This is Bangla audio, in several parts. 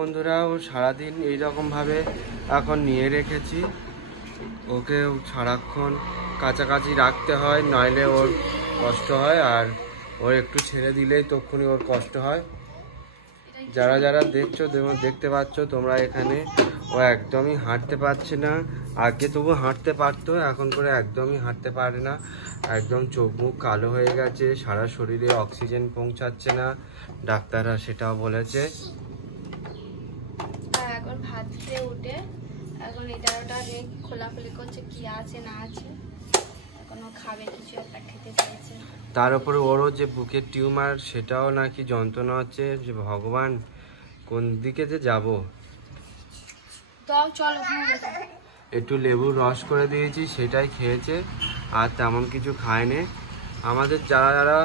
বন্ধুরা ও সারাদিন এইরকম ভাবে এখন নিয়ে রেখেছি ওকে। সারাক্ষণ কাছাকাছি রাখতে হয়, নইলে ওর কষ্ট হয়, আর ওর একটু ছেড়ে দিলেই তখনই ওর কষ্ট হয়। যারা যারা দেখছো দেখতে পাচ্ছ তোমরা এখানে, ও একদমই হাঁটতে পারছে না। আগে তবু হাঁটতে পারতো, এখন করে একদমই হাঁটতে পারে না। একদম চোখ মুখ কালো হয়ে গেছে, সারা শরীরে অক্সিজেন পৌঁছাচ্ছে না, ডাক্তাররা সেটাও বলেছে। এখন ভাত খেয়ে উঠে এখন এটা ওটা খোলাখুলি করছে, কি আছে না আছে, এখনো খাবে, কিছু একটা খেতে চাইছে। তার উপরে ওরও যে বুকের টিউমার, সেটাও নাকি যন্ত্রণা হচ্ছে। যে ভগবান, কোন দিকে যে যাব। চলো একটু লেবুর রস করে দিয়েছি, সেটাই খেয়েছে, আর তেমন কিছু খায়নি। আমাদের যারা যারা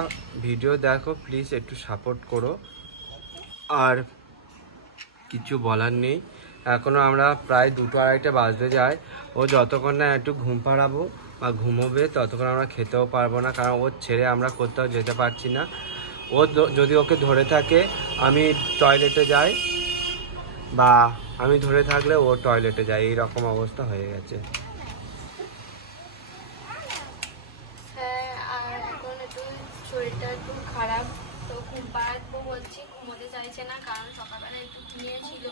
ভিডিও দেখো প্লিজ একটু সাপোর্ট করো। আর কিছু বলার নেই, এখনও আমরা প্রায় 2-2:30 বাজতে যাই। ও যতক্ষণ না একটু ঘুম পাড়াবো বা ঘুমোবে ততক্ষণ আমরা খেতেও পারবো না, কারণ ওর ছেড়ে আমরা কোথাও যেতে পারছি না। ও যদি ওকে ধরে থাকে আমি টয়লেটে যাই, বা আমি ধরে থাকলে ও টয়লেটে যায়, এইরকম অবস্থা হয়ে গেছে। হ্যাঁ, আর এখন একটু শরীরটা একটু খারাপ, তো ঘুম পাড়াবো বলছি, ঘুমোতে চাইছে না, কারণ সকালবেলা একটু ঘুমিয়েছিল,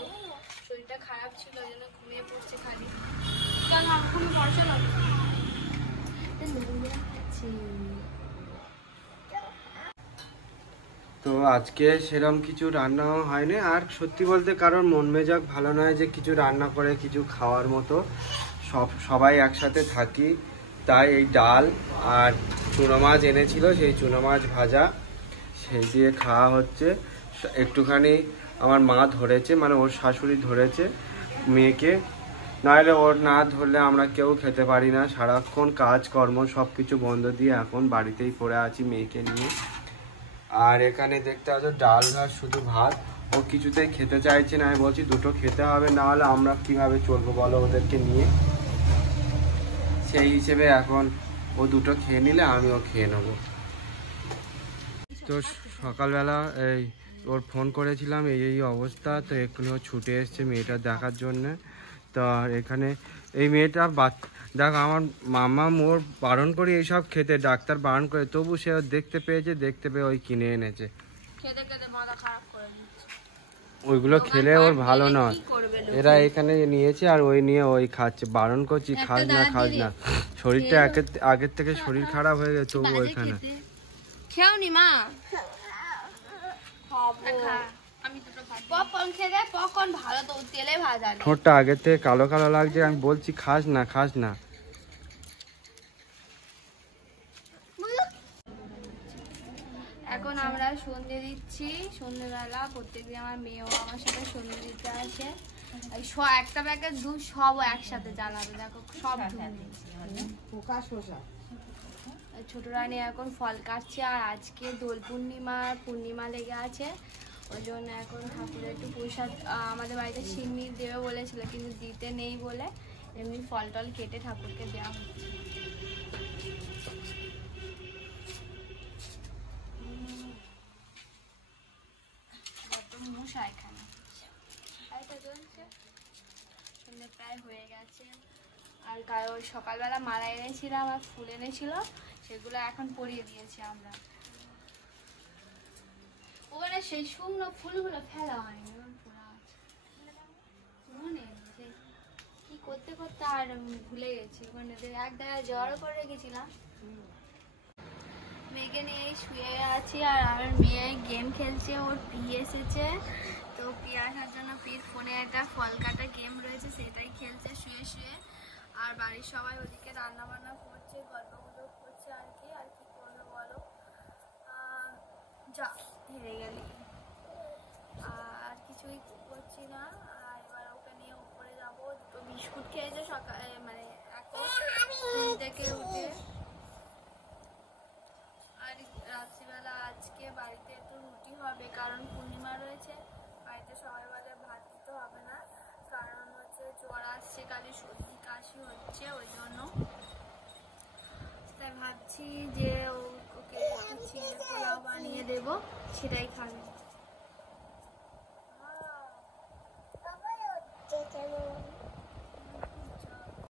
শরীরটা খারাপ ছিল, ওই জন্য ঘুমিয়ে পড়ছে খালি। কেন এখন বর্ষা লাগছে। তো আজকে সেরকম কিছু রান্নাও হয়নি, আর সত্যি বলতে কারোর মন মেজাজ ভালো নয় যে কিছু রান্না করে কিছু খাওয়ার মতো। সবাই একসাথে থাকি, তাই এই ডাল আর চুনো মাছ এনেছিল, সেই চুনো মাছ ভাজা, সেই দিয়ে খাওয়া হচ্ছে। একটুখানি আমার মা ধরেছে, মানে ওর শাশুড়ি ধরেছে মেয়েকে, নাহলে ওর না ধরলে আমরা কেউ খেতে পারি না। সারাক্ষণ কাজকর্ম সব কিছু বন্ধ দিয়ে এখন বাড়িতেই পড়ে আছি মেয়েকে নিয়ে। আর এখানে দেখতে পাচ্ছ ডাল ভাত, শুধু ভাত, ও কিছুতেই খেতে চাইছে না। আমি বলছি দুটো খেতে হবে, না হলে আমরা কিভাবে চলবো বলো ওদেরকে নিয়ে। সেই হিসেবে এখন ও দুটো খেয়ে নিলে আমিও খেয়ে নেবো। তো সকালবেলা এই ওর ফোন করেছিলাম, এই অবস্থা, তো এক্ষুনি ও ছুটে এসছে মেয়েটা দেখার জন্যে। তো এখানে এই মেয়েটা দেখ, আমার মামা মোর বারণ করি এইসব খেতে, ডাক্তার বারণ করে, তবু সে দেখতে পেয়েছে, দেখতে পেয়ে ওই কিনে এনেছে। ওইগুলো খেলে ওর ভালো নয়, এরা এখানে নিয়েছে আর ওই নিয়ে ওই খাচ্ছে। বারণ করছি খাস না খাস না, শরীরটা আগের থেকে শরীর খারাপ হয়ে গেছে, তবু ওইখানে খেওনি মা, পপকর্ন খেয়ে, পপকর্ন ভালো তো, তেলে ভাজা, ঠোঁটটা আগের থেকে কালো কালো লাগছে। আমি বলছি খাস না খাস না। এখন আমরা সন্ধে দিচ্ছি, সন্ধ্যেবেলা প্রত্যেকদিন আমার মেয়েও আমার সাথে সন্ধে দিতে আসে। একটা প্যাকেট দুধ সব একসাথে জ্বালাবে, দেখো সব ছোট রানী এখন ফল কাটছে। আর আজকে দোল পূর্ণিমা লেগে আছে, ওই জন্য এখন ঠাকুরের একটু প্রসাদ, আমাদের বাড়িতে সিন্নি দেবে বলেছিল কিন্তু দিতে নেই বলে এমনি ফল টল কেটে ঠাকুরকে দেওয়া হচ্ছে। মশা এখানে সন্ধ্যে প্রায় হয়ে গেছে। আর কারণ সকালবেলা মালা এনেছিলাম আর ফুল এনেছিল, সেগুলো এখন পরিয়ে দিয়েছি আমরা। ওখানে সেই শুকনো ফুলগুলো ফেলা হয়নি, কি করতে করতে আর ভুলে গেছি। ওখানে এক জায়গায় জড়ো করে রেখেছিলাম। মেয়েকে নিয়ে শুয়ে আছি, আর আমার মেয়ে গেম খেলছে, ওর পি এসেছে, তো পি আসার জন্য পির ফোনে একটা ফল কাটা গেম রয়েছে, সেটাই খেলছে শুয়ে শুয়ে। আর বাড়ির সবাই ওদিকে রান্না বান্না করছে, গল্প গুজব করছে, আর কি করবে বলো, যা হেরে গেলে। আর কিছুই করছি না। আর এবার ওকে নিয়ে উপরে যাবো, দুটো বিস্কুট খেয়েছে সকালে, মানে এখন ঘুম থেকে উঠে। আর রাত্রিবেলা আজকে বাড়িতে একটু রুটি হবে, কারণ পূর্ণিমা রয়েছে, বাড়িতে সবাই বলে ভাত দিতে হবে না, কারণ হচ্ছে জ্বর আসছে, কালি সর্দি কাশি হচ্ছে, ওই জন্য। তাই ভাবছি যে ওকে একটু চিড়ে পোলাও বানিয়ে দেবো, সেটাই খাবে।